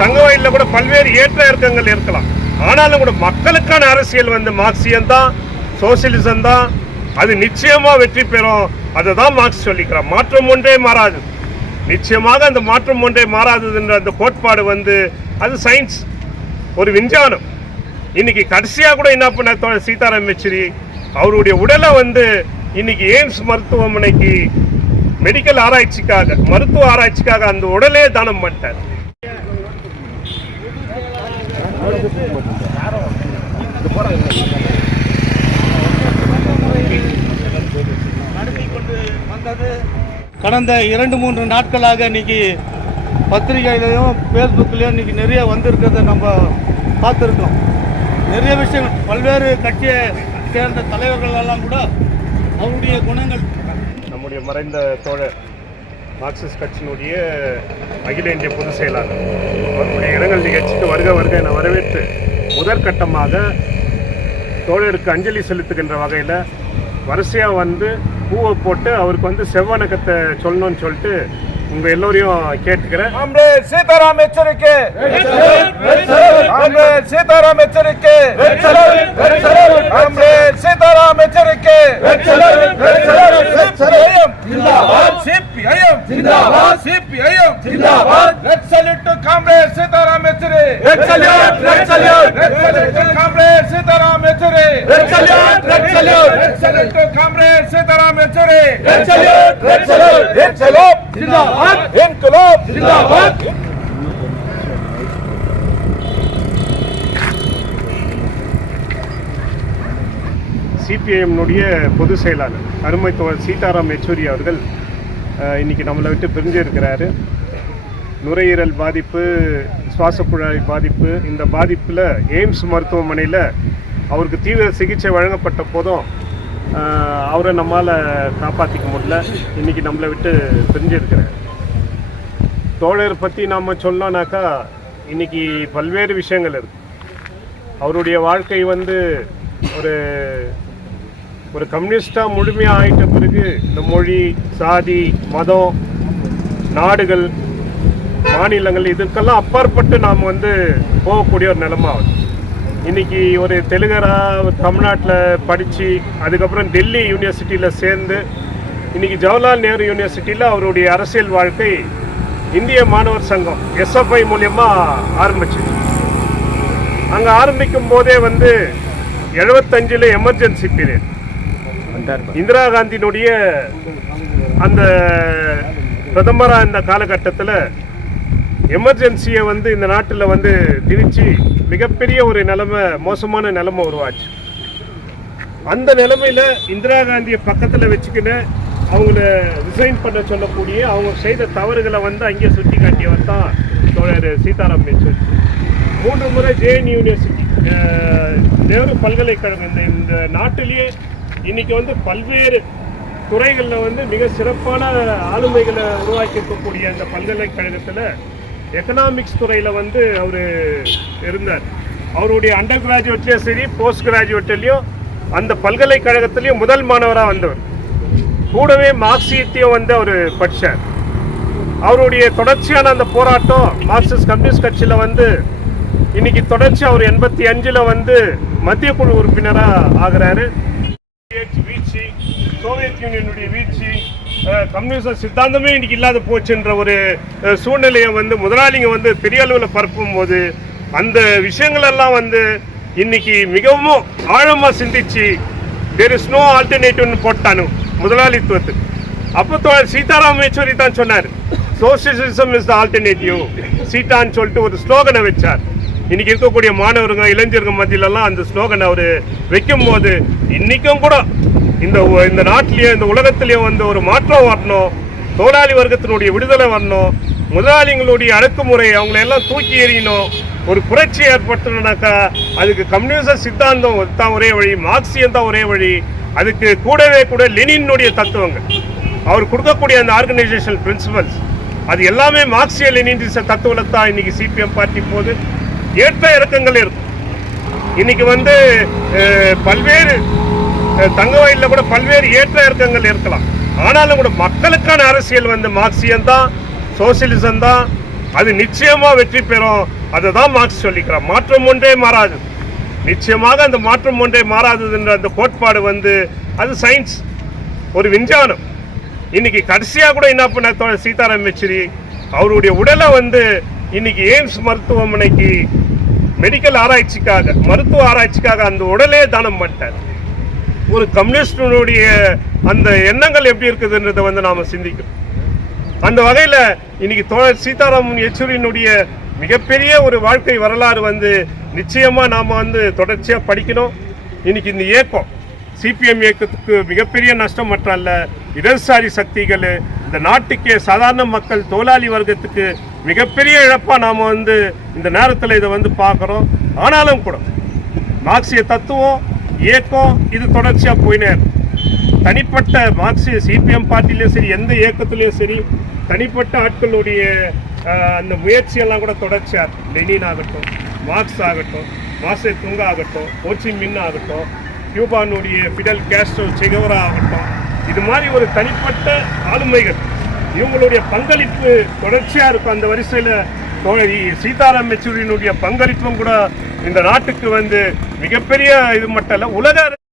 தங்க வயலில் கூட பல்வேறு ஏற்ற இறக்கங்கள் இருக்கலாம். ஆனாலும் கூட மக்களுக்கான அரசியல் வந்து மார்க்சியம் தான், சோசியலிசம் தான். அது நிச்சயமா வெற்றி பெறும். அதை தான் மார்க்ஸ் சொல்லிக்கிறார். மாற்றம் ஒன்றே மாறாது. நிச்சயமாக அந்த மாற்றம் ஒன்றே மாறாததுன்ற அந்த கோட்பாடு வந்து அது சயின்ஸ், ஒரு விஞ்ஞானம். இன்னைக்கு கடைசியாக கூட என்ன பண்ண சீதாராம் யெச்சூரி அவருடைய உடலை வந்து இன்னைக்கு எய்ம்ஸ் மருத்துவமனைக்கு மெடிக்கல் ஆராய்ச்சிக்காக, மருத்துவ ஆராய்ச்சிக்காக அந்த உடலே தானம் பண்ணிட்டார். கடந்த 2-3 நாட்களாக இன்னைக்கு பத்திரிகையிலையும் ஃபேஸ்புக்லேயும் இன்னைக்கு நிறைய வந்திருக்கிறத நம்ம பார்த்துருக்கோம். நிறைய விஷயங்கள், பல்வேறு கட்சியை சேர்ந்த தலைவர்கள் எல்லாம் கூட அவருடைய குணங்கள், நம்முடைய மறைந்த தோழர் மார்க்சிஸ்ட் கட்சியினுடைய அகில இந்திய பொதுச் செயலாளர் அவருடைய இரங்கல் நிகழ்ச்சிக்கு வருக என வரவேற்று முதற்கட்டமாக தோழருக்கு அஞ்சலி செலுத்துகின்ற வகையில் வரிசையாக வந்து பூவை போட்டு அவருக்கு வந்து செவ்வணக்கத்தை சொல்லணும்னு சொல்லிட்டு உங்க எல்லோரையும் கேட்டுக்கிறேன். Sitaram யெச்சூரிக்கு, Sitaram யெச்சூரிக்கு, Sitaram யெச்சூரிக்கு, CPIM zindabad, CPIM zindabad. Let's salute to comrade Sitaram Yechuri. Let's salute, let's salute. Let's salute to comrade Sitaram Yechuri. Let's salute, let's salute. Let's salute to comrade Sitaram Yechuri. Let's salute, let's salute. Inqilab zindabad, Inqilab zindabad. சிபிஐஎம்னுடைய பொதுச் செயலாளர் அருமை தோழர் சீதாராம் யெச்சூரி அவர்கள் இன்னைக்கு நம்மளை விட்டு பிரிஞ்சு இருக்கிறாரு. நுரையீரல் பாதிப்பு, சுவாச குழாய் பாதிப்பு, இந்த பாதிப்பில் எய்ம்ஸ் மருத்துவமனையில் அவருக்கு தீவிர சிகிச்சை வழங்கப்பட்ட போதும் அவரை நம்மளால் காப்பாற்றிக்க முடியல. இன்றைக்கி நம்மளை விட்டு பிரிஞ்சு இருக்கிறார். தோழர் பற்றி நாம் சொல்லணும்னாக்கா இன்றைக்கி பல்வேறு விஷயங்கள் இருக்குது. அவருடைய வாழ்க்கை வந்து ஒரு கம்யூனிஸ்டாக முழுமையாக ஆகிட்ட பிறகு இந்த மொழி, சாதி, மதம், நாடுகள், மாநிலங்கள் இதுக்கெல்லாம் அப்பாற்பட்டு நாம் வந்து போகக்கூடிய ஒரு நிலைமை ஆகுது. இன்றைக்கி ஒரு தெலுங்கராக தமிழ்நாட்டில் படித்து அதுக்கப்புறம் டெல்லி யூனிவர்சிட்டியில் சேர்ந்து இன்றைக்கி ஜவஹர்லால் நேரு யூனிவர்சிட்டியில் அவருடைய அரசியல் வாழ்க்கை இந்திய மாணவர் சங்கம் SFI மூலியமாக ஆரம்பிச்சிச்சு. அங்கே ஆரம்பிக்கும் போதே வந்து 75 எமர்ஜென்சி பீரியட், இந்திரா காந்தியினுடைய அந்த பிரதமராக இந்த காலகட்டத்தில் எமர்ஜென்சியை வந்து இந்த நாட்டில் வந்து திணிச்சு மிகப்பெரிய ஒரு நிலைமை, மோசமான நிலைமை உருவாச்சு. அந்த நிலைமையில் இந்திரா காந்தியை பக்கத்தில் வச்சுக்கின்னு அவங்கள ரிசைன் பண்ண சொல்லக்கூடிய, அவங்க செய்த தவறுகளை வந்து அங்கே சுட்டி காட்டியவர் தான் தோழர் சீதாராம் யெச்சூரி. 3 முறை JNU யூனிவர்சிட்டி, நேரு பல்கலைக்கழகம் இந்த நாட்டிலேயே இன்னைக்கு வந்து பல்வேறு துறைகளில் வந்து மிக சிறப்பான ஆளுமைகளை உருவாக்கி இருக்கக்கூடிய அந்த பல்கலைக்கழகத்தில் எக்கனாமிக்ஸ் துறையில் வந்து அவர் இருந்தார். அவருடைய அண்டர் கிராஜுவேட்லேயும் சரி, போஸ்ட் கிராஜுவேட்லேயும் அந்த பல்கலைக்கழகத்திலையும் முதல் மாணவராக வந்தவர். கூடவே மார்க்சியத்தையும் வந்து அவர் படித்தார். அவருடைய தொடர்ச்சியான அந்த போராட்டம் மார்க்சிஸ்ட் கம்யூனிஸ்ட் கட்சியில் வந்து இன்னைக்கு தொடர்ச்சி அவர் 85 வந்து மத்திய குழு உறுப்பினராக ஆகிறாரு. வீழ்ச்சி, சோவியத் யூனியனுடைய வீழ்ச்சி, கம்யூனிச சித்தாந்தமே இன்னைக்கு இல்லாத போச்சுன்ற ஒரு சூழ்நிலையை வந்து முதலாளிங்க வந்து பெரிய அளவில் பரப்பும் போது அந்த விஷயங்கள் எல்லாம் வந்து இன்னைக்கு மிகவும் ஆழமாக சிந்திச்சு தேர் இஸ் நோ ஆல்டர்னேட்டிவ்னு போட்டானு முதலாளித்துவத்துக்கு. அப்போ சீதாராம் யெச்சூரி தான் சொன்னார், சோசியலிசம் இஸ் த ஆல்டர்னேட்டிவ் சீட்டான்னு சொல்லிட்டு ஒரு ஸ்லோகனை வச்சார். இன்னைக்கு இருக்கக்கூடிய மாணவருங்க, இளைஞர்கள் மத்தியிலெல்லாம் அந்த ஸ்லோகனை அவர் வைக்கும் போது இன்னைக்கும் கூட இந்த நாட்டிலேயே, இந்த உலகத்திலேயே வந்து ஒரு மாற்றம் வரணும், தொழிலாளி வர்க்கத்தினுடைய விடுதலை வரணும், முதலாளிகளுடைய அடக்குமுறை அவங்களெல்லாம் தூக்கி எறியணும், ஒரு புரட்சி ஏற்படுத்தணும்னாக்கா அதுக்கு கம்யூனிச சித்தாந்தம் தான் ஒரே வழி, மார்க்சியம் தான் ஒரே வழி. அதுக்கு கூடவே கூட லெனினுடைய தத்துவங்கள், அவர் கொடுக்கக்கூடிய அந்த ஆர்கனைசேஷனல் பிரின்சிபல்ஸ், அது எல்லாமே மார்க்சிய லெனினிச தத்துவத்தில் தான் இன்னைக்கு CPM பார்ட்டி போது ஏற்ற இறக்கங்கள் இருக்கும். இன்னைக்கு வந்து பல்வேறு தங்க வயலில் கூட பல்வேறு ஏற்ற இறக்கங்கள் இருக்கலாம். ஆனாலும் கூட மக்களுக்கான அரசியல் வந்து மார்க்சியம் தான், சோசியலிசம் தான். அது நிச்சயமா வெற்றி பெறும். அதை தான் மார்க்ஸ் சொல்லிக்கிறார். மாற்றம் ஒன்றே மாறாது. நிச்சயமாக அந்த மாற்றம் ஒன்றே மாறாததுன்ற அந்த கோட்பாடு வந்து அது சயின்ஸ், ஒரு விஞ்ஞானம். இன்னைக்கு கடைசியாக கூட என்ன பண்ண சீதாராம் யெச்சூரி அவருடைய உடலை வந்து இன்னைக்கு எய்ம்ஸ் மருத்துவமனைக்கு மெடிக்கல் ஆராய்ச்சிக்காக, மருத்துவ ஆராய்ச்சிக்காக அந்த உடலே தானம் பண்ணிட்டார். ஒரு கம்யூனிஸ்டனுடைய அந்த எண்ணங்கள் எப்படி இருக்குதுன்றதை வந்து நாம் சிந்திக்கணும். அந்த வகையில் இன்னைக்கு தோழர் சீதாராம் யெச்சூரியினுடைய மிகப்பெரிய ஒரு வாழ்க்கை வரலாறு வந்து நிச்சயமாக நாம் வந்து தொடர்ச்சியாக படிக்கணும். இன்னைக்கு இந்த இயக்கம் சிபிஎம் இயக்கத்துக்கு மிகப்பெரிய நஷ்டம் மட்டும் அல்ல, இடதுசாரி சக்திகள், இந்த நாட்டுக்கே சாதாரண மக்கள், தொழிலாளி வர்க்கத்துக்கு மிகப்பெரிய இழப்பாக நாம் வந்து இந்த நேரத்தில் இதை வந்து பார்க்குறோம். ஆனாலும் கூட மார்க்சிய தத்துவம் இயக்கம் இது தொடர்ச்சியாக போயினே தனிப்பட்ட மார்க்சிய சிபிஎம் பார்ட்டிலையும் சரி, எந்த இயக்கத்துலேயும் சரி, தனிப்பட்ட ஆட்களுடைய அந்த முயற்சியெல்லாம் கூட தொடர்ச்சியாக லெனின் ஆகட்டும், மார்க்ஸ் ஆகட்டும், மாசே துங்கா ஆகட்டும், ஹோச்சி மின் ஆகட்டும், கியூபானுடைய ஃபிடல் காஸ்ட்ரோ, செகவரா ஆகட்டும், இது மாதிரி ஒரு தனிப்பட்ட ஆளுமைகள் இவங்களுடைய பங்களிப்பு தொடர்ச்சியாக இருக்கும். அந்த வரிசையில் சீதாராம் யெச்சூரியினுடைய பங்களிப்பும் கூட இந்த நாட்டுக்கு வந்து மிகப்பெரிய இது மட்டும் இல்லை, உலக